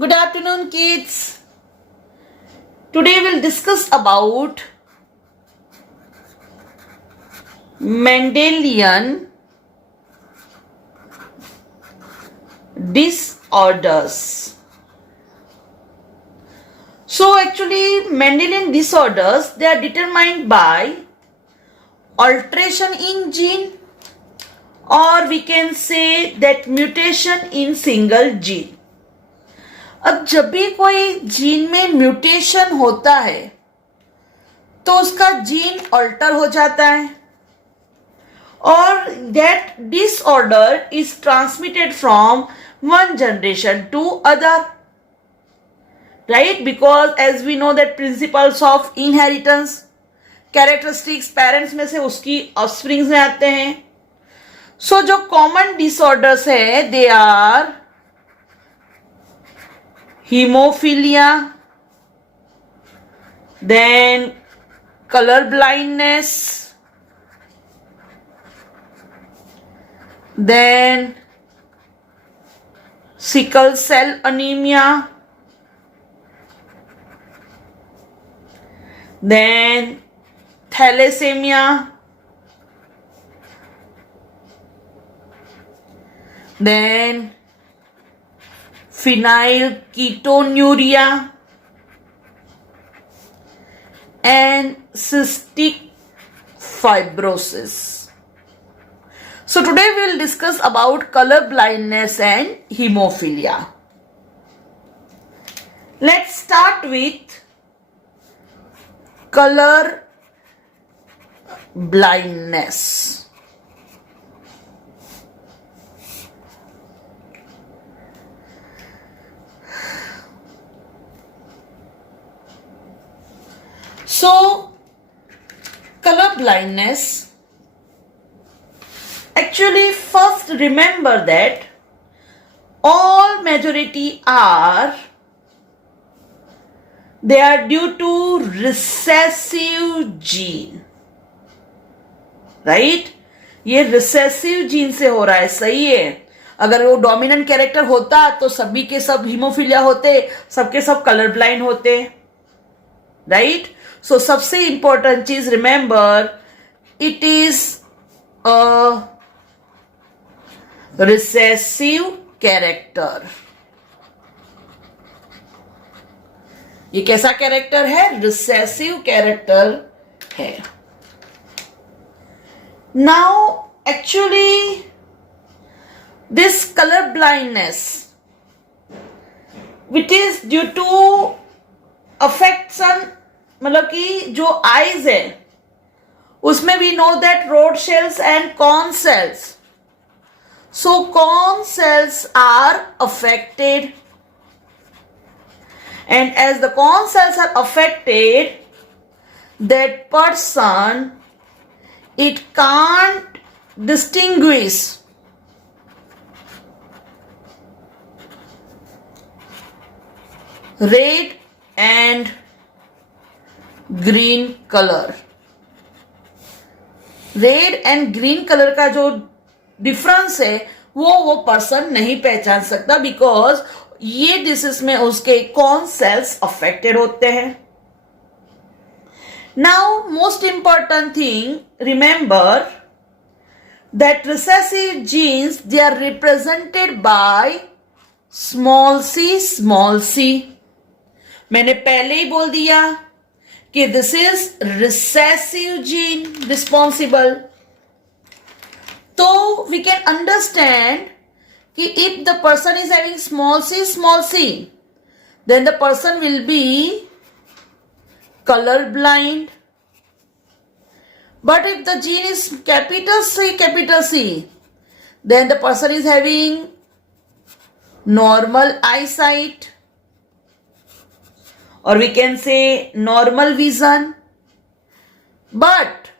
Good afternoon, kids. Today we'll discuss about Mendelian disorders. So actually Mendelian disorders, they are determined by alteration in gene, or we can say that mutation in single gene. अब जब भी कोई gene में mutation होता है तो उसका gene alter हो जाता है और that disorder is transmitted from one generation to other, right? Because as we know that principles of inheritance, characteristics parents में से उसकी ऑफस्प्रिंग्स में आते हैं. सो जो कॉमन डिसऑर्डर्स है they are hemophilia, then color blindness, then sickle cell anemia, then thalassemia, then phenylketonuria and cystic fibrosis. So today we will discuss about color blindness and hemophilia. Let's start with color blindness. So, color blindness, actually first remember that all majority they are due to recessive gene, right? ये recessive gene से हो रहा है, सही है. अगर वो dominant character होता तो सभी के सब हीमोफीलिया होते, सबके सब कलर ब्लाइंड होते, राइट? So सबसे important चीज remember, it is a recessive character. ये कैसा कैरेक्टर है? recessive कैरेक्टर है. Now actually this color blindness which is due to affection, मतलब कि जो आईज है उसमें we know that rod cells and cone cells. So cone cells are affected and as the cone cells are affected, that person it can't distinguish red and green colour. Red and green colour का जो difference है वो person नहीं पहचान सकता, because ये disease में उसके कौन सेल्स अफेक्टेड होते हैं. Now most important thing, remember that recessive genes they are represented by small C. मैंने पहले ही बोल दिया कि this is recessive gene responsible. तो वी कैन अंडरस्टैंड कि if the person is having small C then the person will be colour blind. But if the gene is capital C then the person is having normal eyesight, or we can say normal vision. But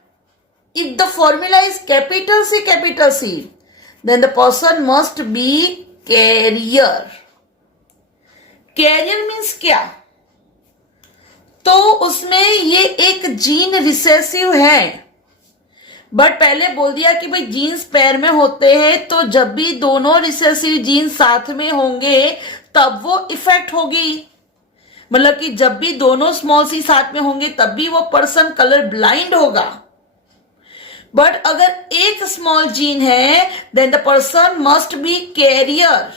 if the formula is capital C, then the person must be carrier. Carrier means क्या? तो उसमें ये एक gene recessive है, but पहले बोल दिया कि भाई जीन्स पैर में होते हैं, तो जब भी दोनों रिसेसिव जीन्स साथ में होंगे तब वो इफेक्ट होगी। मतलब कि जब भी दोनों स्मॉल सी साथ में होंगे तब भी वो पर्सन कलर ब्लाइंड होगा। बट अगर एक स्मॉल जीन है then the person must be carrier,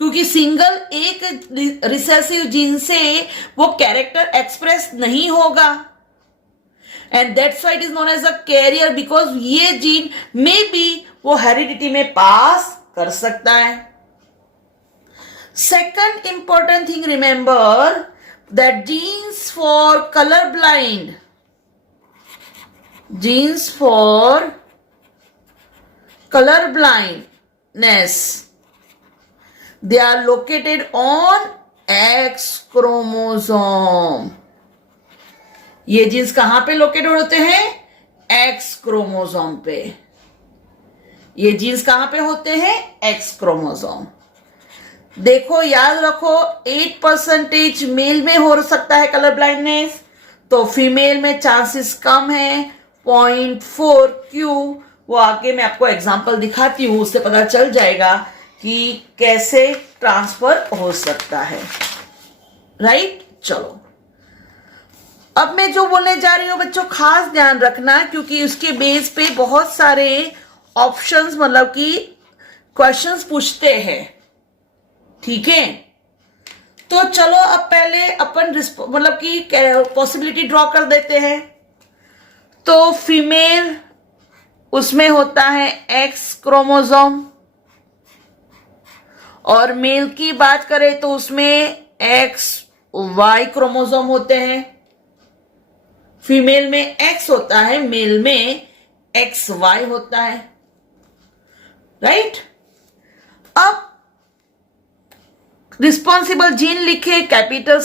क्योंकि सिंगल एक रिसेसिव जीन से वो कैरेक्टर एक्सप्रेस नहीं होगा। And that's why it is known as a carrier, because ये जीन मे बी वो हेरिडिटी में पास कर सकता है। Second important thing, remember that genes for colour blind, genes for color blindness, they are located on X chromosome. ये jeans कहां पे located होते हैं? X क्रोमोसोम पे। ये जीन्स कहां पे होते हैं? X chromosome. देखो याद रखो 8% मेल में हो सकता है कलर ब्लाइंडनेस, तो फीमेल में चांसेस कम है 0.4 क्यों, वो आगे मैं आपको एग्जांपल दिखाती हूं, उससे पता चल जाएगा कि कैसे ट्रांसफर हो सकता है। राइट, चलो अब मैं जो बोलने जा रही हूं बच्चों खास ध्यान रखना, क्योंकि उसके बेस पे बहुत सारे ऑप्शंस मतलब कि क्वेश्चंस पूछते हैं। ठीक है, तो चलो अब पहले अपन मतलब कि पॉसिबिलिटी ड्रॉ कर देते हैं। तो फीमेल उसमें होता है एक्स क्रोमोसोम, और मेल की बात करें तो उसमें एक्स वाई क्रोमोसोम होते हैं। फीमेल में एक्स होता है, मेल में एक्स वाई होता है। राइट, अब रिस्पॉन्सिबल जीन लिखे कैपिटल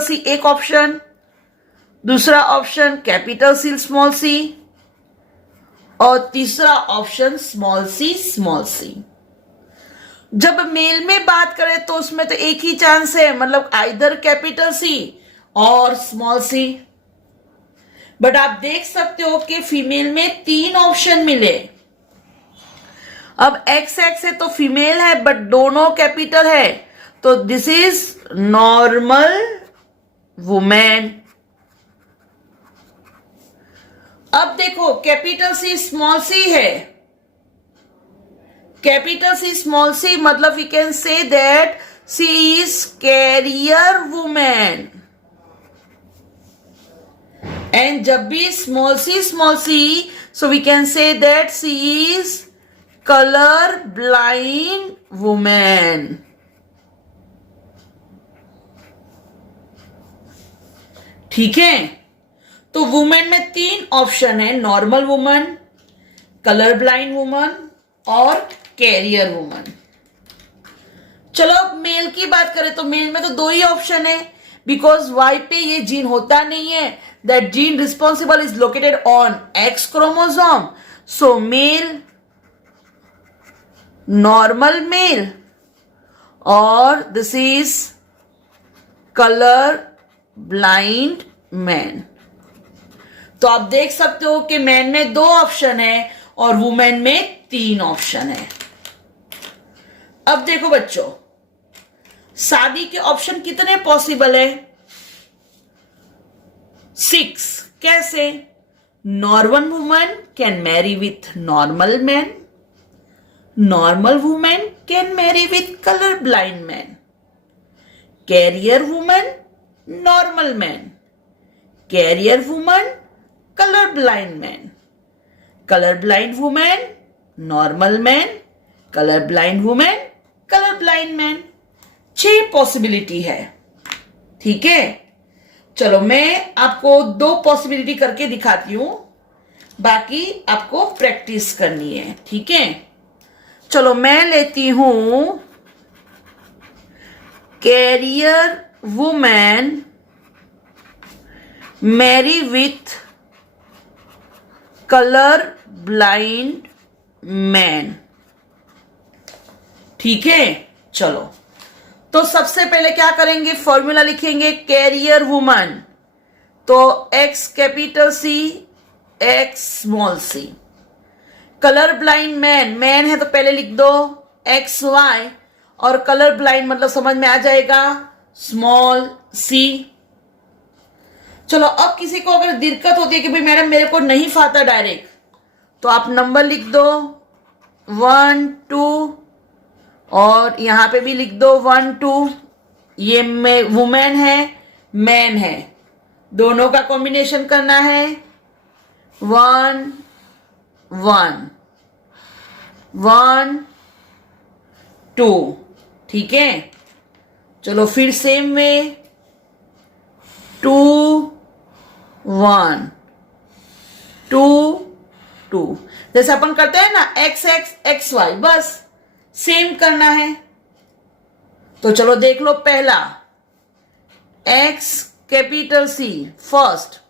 सी एक ऑप्शन, दूसरा ऑप्शन कैपिटल सी, और तीसरा ऑप्शन स्मॉल सी। जब मेल में बात करें तो उसमें तो एक ही चांस है, मतलब आइदर कैपिटल सी और स्मॉल सी। बट आप देख सकते हो कि फीमेल में 3 ऑप्शन मिले। अब एक्स है तो फीमेल है बट दोनों कैपिटल है, तो दिस इज नॉर्मल वुमेन। अब देखो कैपिटल सी स्मॉल सी है, कैपिटल सी स्मॉल सी मतलब we can say that C is carrier women. And जब भी small C so we can say that C is colour blind women. ठीक है, तो women में 3 ऑप्शन है, normal woman, colour blind woman और carrier woman. चलो अब मेल की बात करें तो मेल में तो 2 ही ऑप्शन है, बिकॉज वाई पे ये जीन होता नहीं है। That gene responsible is located on X chromosome, so male, normal male, और this is colour blind man. तो आप देख सकते हो कि मैन में 2 ऑप्शन है और वुमेन में 3 ऑप्शन है। अब देखो बच्चों, शादी के ऑप्शन कितने पॉसिबल है? 6। कैसे? Normal woman can marry with normal man, normal woman can marry with colour blind man, carrier woman normal man, carrier woman colour blind man, colour blind women normal man, colour blind women colour blind man. 6 possibility है। ठीक है, चलो मैं आपको 2 possibility करके दिखाती हूं, बाकी आपको प्रैक्टिस करनी है। ठीक है, चलो मैं लेती हूं carrier women marry with colour blind man. ठीक है, चलो तो सबसे पहले क्या करेंगे, फॉर्मूला लिखेंगे कैरियर वुमन, तो X capital C X small C. Colour blind man, man है तो पहले लिख दो एक्स वाई, और कलर ब्लाइंड मतलब समझ में आ जाएगा स्मॉल सी। चलो अब किसी को अगर दिक्कत होती है कि भाई मैडम मेरे को नहीं फाता डायरेक्ट, तो आप नंबर लिख दो 1 2 और यहां पे भी लिख दो 1 2। ये वुमेन है मैन है, दोनों का कॉम्बिनेशन करना है 1 1 1 2। ठीक है, चलो फिर सेम वे 2 1 2 2, जैसे अपन करते हैं ना x x x y, बस सेम करना है। तो चलो देख लो, पहला x कैपिटल C फर्स्ट,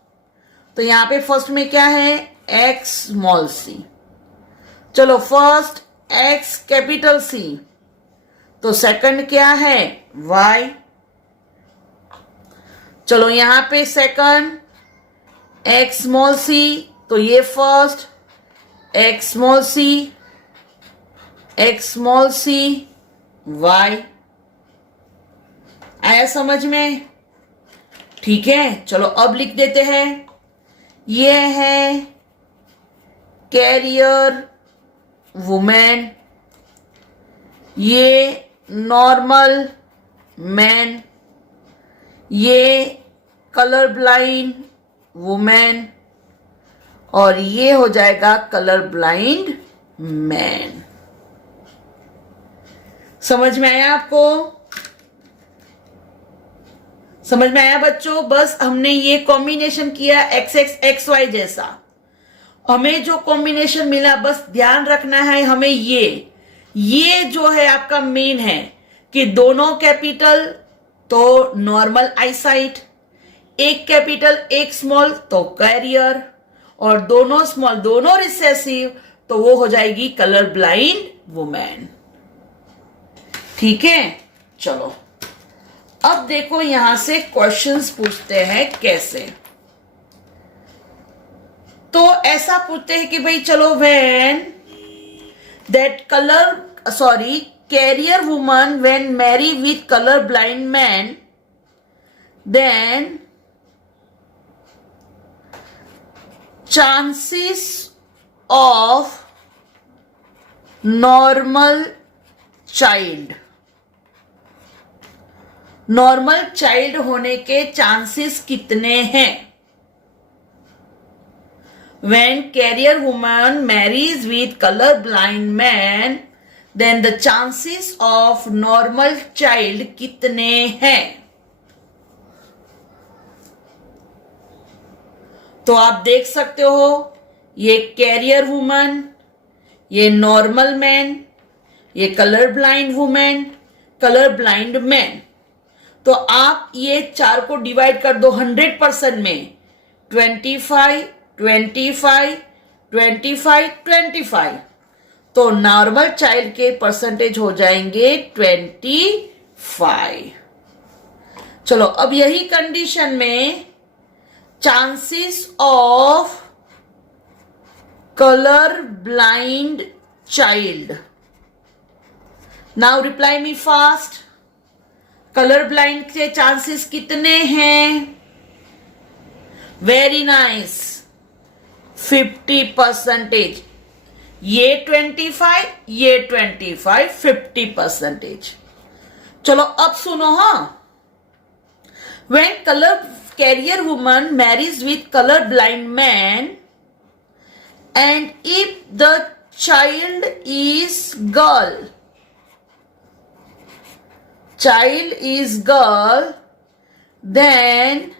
तो यहां पे फर्स्ट में क्या है x स्मॉल c। चलो फर्स्ट x कैपिटल C, तो सेकंड क्या है y। चलो यहां पे सेकंड x स्मॉल c, तो ये first x small c y। आया समझ में? ठीक है, चलो अब लिख देते हैं। ये है कैरियर वुमेन, ये नॉर्मल मैन, ये कलर ब्लाइंड वुमेन, और ये हो जाएगा कलर ब्लाइंड मैन। समझ में आया आपको? समझ में आया बच्चों? बस हमने ये कॉम्बिनेशन किया एक्स एक्स एक्स वाई जैसा। हमें जो कॉम्बिनेशन मिला बस ध्यान रखना है हमें, ये जो है आपका मेन है कि दोनों कैपिटल तो नॉर्मल आईसाइट, एक कैपिटल एक स्मॉल तो कैरियर, और दोनों स्मॉल दोनों रिसेसिव तो वो हो जाएगी कलर ब्लाइंड वुमेन। ठीक है, चलो अब देखो यहां से क्वेश्चंस पूछते हैं कैसे। तो ऐसा पूछते हैं कि भाई चलो when that carrier woman when marry with colour blind man, then chances of normal child होने के चांसेस कितने हैं? When carrier woman marries with color blind man, then the chances of normal child कितने हैं? तो आप देख सकते हो, ये कैरियर वुमन, ये नॉर्मल मैन, ये colour blind women, colour blind man. तो आप ये चार को डिवाइड कर दो 100% में, 25 25 25 25, तो नॉर्मल चाइल्ड के परसेंटेज हो जाएंगे 25। चलो अब यही कंडीशन में chances of color blind child, now reply me fast, colour blind के चांसेस कितने हैं? Very nice, 50%। ये 25 ये 25, 50%। चलो अब सुनो, हाँ, when color carrier woman marries with color blind man and if the child is girl, then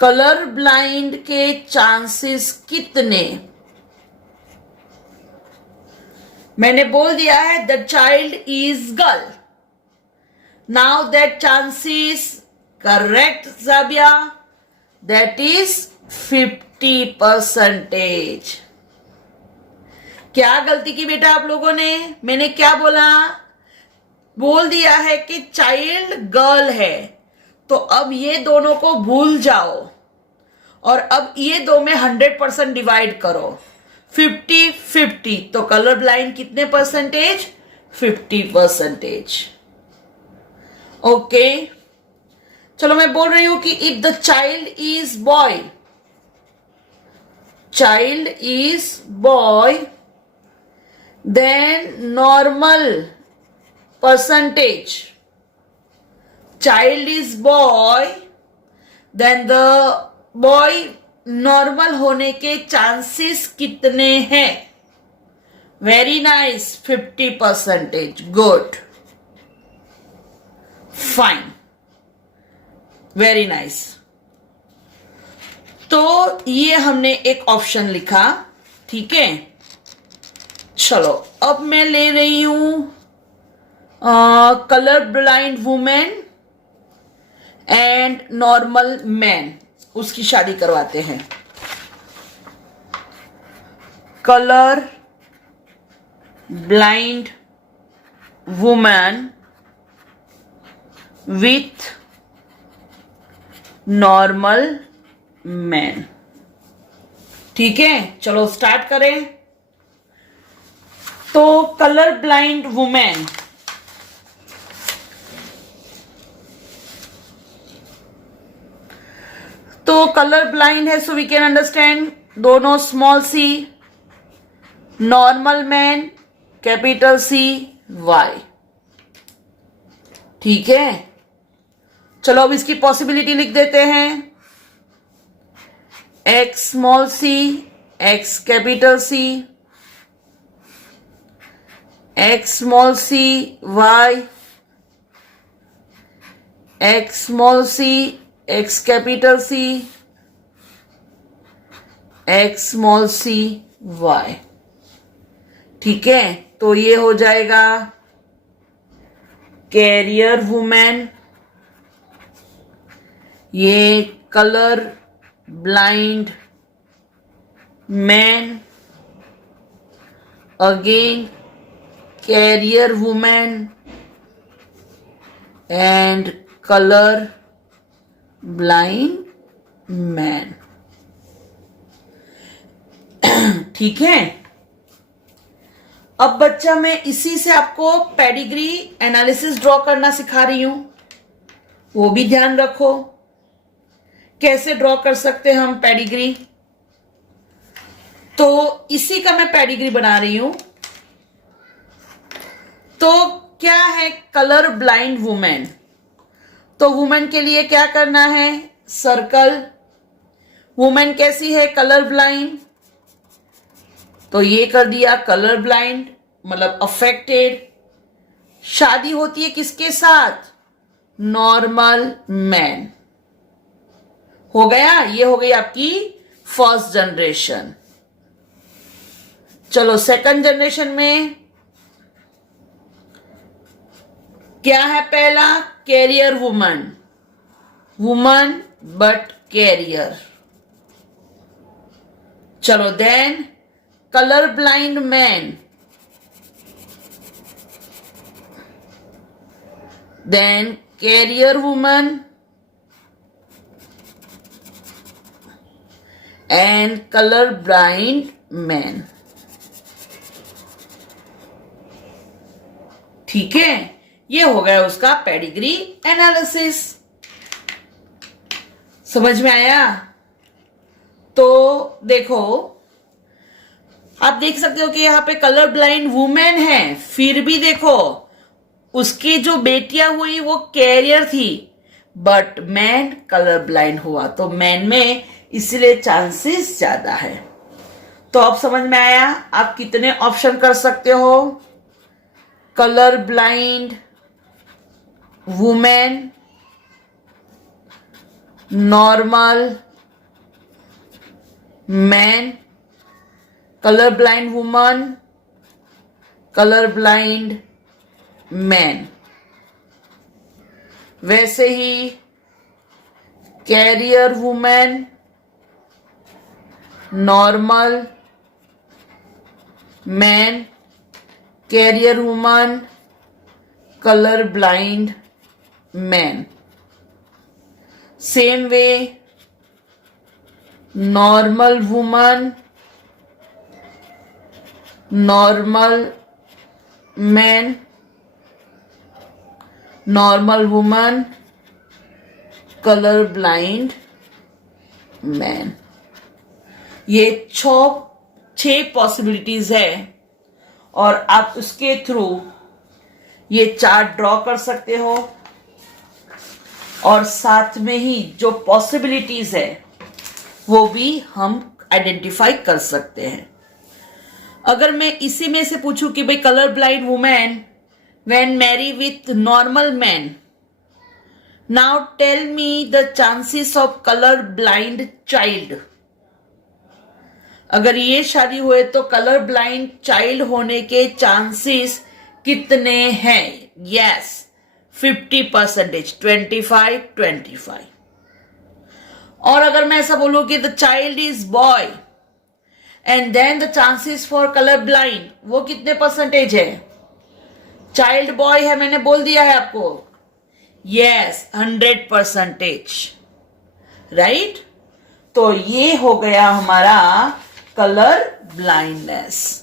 color blind के चांसेस कितने? मैंने बोल दिया है the child is girl. Now that chances correct Zabia, that is 50%। क्या गलती की बेटा आप लोगों ने? मैंने क्या बोला? बोल दिया है कि चाइल्ड गर्ल है, तो अब ये दोनों को भूल जाओ और अब ये दो में 100% डिवाइड करो, 50-50, तो कलर ब्लाइंड कितने परसेंटेज? 50%. ओके, चलो मैं बोल रही हूं कि if the child is boy, child is boy, then normal percentage. Child is boy, then the boy normal होने के चांसेस कितने हैं? Very nice, 50%. Good, fine, very nice. तो ये हमने एक ऑप्शन लिखा. ठीक है, चलो अब मैं ले रही हूं colour blind women and normal man, उसकी शादी करवाते हैं. Colour blind women with normal man. ठीक है, चलो स्टार्ट करें. तो कलर ब्लाइंड वुमेन, तो कलर ब्लाइंड है, सो वी कैन अंडरस्टैंड दोनों small C, normal man capital C Y. ठीक है, चलो अब इसकी पॉसिबिलिटी लिख देते हैं. X small C, X capital C, X small C Y, X small C, X capital C, X small C Y. ठीक है, तो ये हो जाएगा कैरियर वुमेन, ये colour blind man, again carrier women and colour blind man. ठीक है, अब बच्चा मैं इसी से आपको पेडिग्री एनालिसिस ड्रॉ करना सिखा रही हूं, वो भी ध्यान रखो. कैसे ड्रॉ कर सकते हैं हम पेडिग्री, तो इसी का मैं पेडिग्री बना रही हूं. तो क्या है कलर ब्लाइंड वुमेन, तो वुमेन के लिए क्या करना है, सर्कल. वुमेन कैसी है, कलर ब्लाइंड, तो ये कर दिया कलर ब्लाइंड, मतलब अफेक्टेड. शादी होती है किसके साथ, नॉर्मल मैन. हो गया, ये हो गई आपकी फर्स्ट जनरेशन. चलो सेकंड जनरेशन में क्या है, पहला carrier woman, woman but carrier. चलो then colour blind man, then carrier woman and colour blind man. ठीक है, ये हो गया उसका पेडिग्री एनालिसिस. समझ में आया? तो देखो, आप देख सकते हो कि यहां पे कलर ब्लाइंड वुमेन है, फिर भी देखो उसकी जो बेटियां हुई वो कैरियर थी, बट मैन कलर ब्लाइंड हुआ, तो मैन में इसलिए चांसेस ज्यादा है. तो अब समझ में आया आप कितने ऑप्शन कर सकते हो. Colour blind women, normal man, colour blind woman, colour blind man. वैसे ही carrier women, normal man, carrier woman, colour blind man. Same way normal woman, normal man, normal woman, colour blind man. ये 6 possibilities है और आप उसके through ये chart draw कर सकते हो और साथ में ही जो पॉसिबिलिटीज है वो भी हम आइडेंटिफाई कर सकते हैं। अगर मैं इसी में से पूछूं कि भाई colour blind women when marry with normal man, now tell me the chances of colour blind child. अगर ये शादी हुए तो कलर ब्लाइंड चाइल्ड होने के चांसेस कितने हैं? यस, 50%, 25-25। और अगर मैं ऐसा बोलूं कि the child is boy and then the chances for colour blind, वो कितने परसेंटेज है? चाइल्ड बॉय है, मैंने बोल दिया है आपको। Yes, 100%, right. तो ये हो गया हमारा कलर ब्लाइंडनेस।